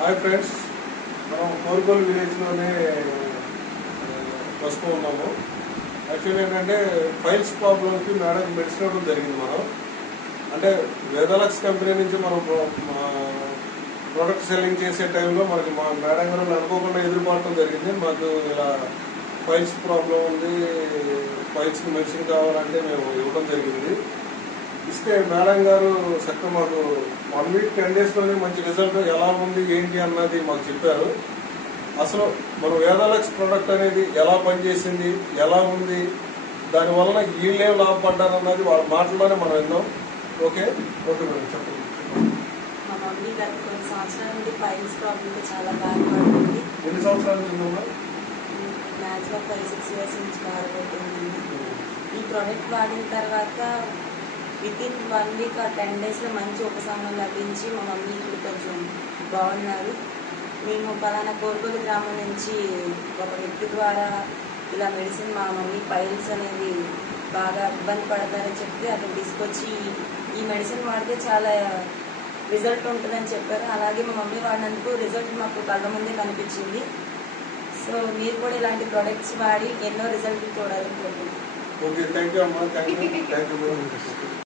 Hi friends, మనం కోరుకోలు విలేజ్లోనే వస్తూ ఉన్నాము. యాక్చువల్లీ ఏంటంటే ఫైల్స్ ప్రాబ్లంకి మేడం మెడిసిన్ ఇవ్వడం జరిగింది. మనం అంటే వేదాలక్స్ కంపెనీ నుంచి మనం ప్రోడక్ట్ సెల్లింగ్ చేసే టైంలో మనకి మా మేడం గారు అనుకోకుండా ఎదురుపడటం జరిగింది. మాకు ఇలా ఫైల్స్ ప్రాబ్లం ఉంది, ఫైల్స్కి మెడిసిన్ కావాలంటే మేము ఇవ్వడం జరిగింది. ఇస్తే మేడం గారు చక్కగా మాకు 1 వీక్ 10 డేస్లోనే మంచి రిజల్ట్ ఎలా ఉంది ఏంటి అన్నది మాకు చెప్పారు. అసలు మన వేదాలక్స్ ప్రోడక్ట్ అనేది ఎలా పనిచేసింది, ఎలా ఉంది, దానివల్ల వీళ్ళేం లాభపడ్డారు అన్నది వాళ్ళ మాటల్లోనే మనం విన్నాం. ఓకే ఓకే మేడం, చెప్పండి. మా మమ్మీ గత కొన్ని సంవత్సరాల నుండి ఫైల్స్ ప్రాబ్లంతో చాలా బాధపడుతుంది. ఎన్ని సంవత్సరాల నుంచి ఉందమ్మా? మ్యాక్సిమం 5-6 ఇయర్స్ నుంచి బాధపడుతుంది. ఈ ప్రోడక్ట్ వాడిన తర్వాత వితిన్ 1 వీక్ 10 డేస్లో మంచి ఉపశమనం లభించి మా మమ్మీ ఇప్పుడు కొంచెం బాగున్నారు. మేము పలానా కోరుకోలు గ్రామం నుంచి ఒక వ్యక్తి ద్వారా ఇలా మెడిసిన్ మా మమ్మీ ఫైల్స్ అనేది బాగా ఇబ్బంది పడతారని చెప్తే అతను తీసుకొచ్చి ఈ మెడిసిన్ వాడితే చాలా రిజల్ట్ ఉంటుందని చెప్పారు. అలాగే మా మమ్మీ వాడినందుకు రిజల్ట్ మాకు కళ్ళ ముందే కనిపించింది. సో మీరు కూడా ఇలాంటి ప్రొడక్ట్స్ వాడి ఎన్నో రిజల్ట్ చూడాలని కోరుకుంటున్నాను. ఓకే, థ్యాంక్ యూ అమ్మా, థ్యాంక్ యూ.